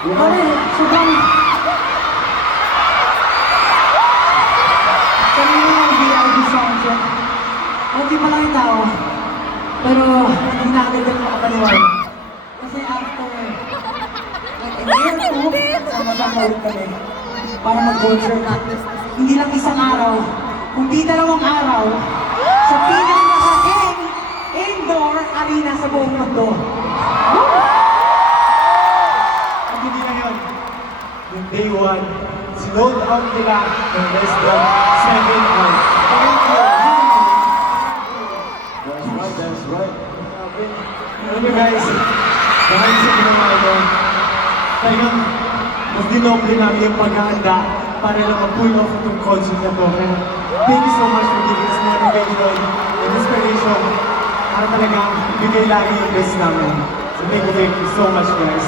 Pare, sobrang... Kanina ng VIP soundcheck. Okay pa lang yung tao. Pero hindi na agad yung makapaniwala. Kasi after like a year or two, sama-sama ulit kami para mag-concert. Hindi lang isang araw, kundi dalawang araw sa pinakamalaking indoor arena sa buong mundo. At hindi na yun. Yung day 1, sinod out nila ng less than 7 hours. Thank you. That's right, that's right. Alam mo guys, dahil sa ginawa nyo, talagang mas dinoble namin yung paghahanda para lang mag-pull off itong concert na to. Kaya thank you so much for giving us motivation and inspiration para talagang ibigay lagi yung best namin. So thank you so much guys.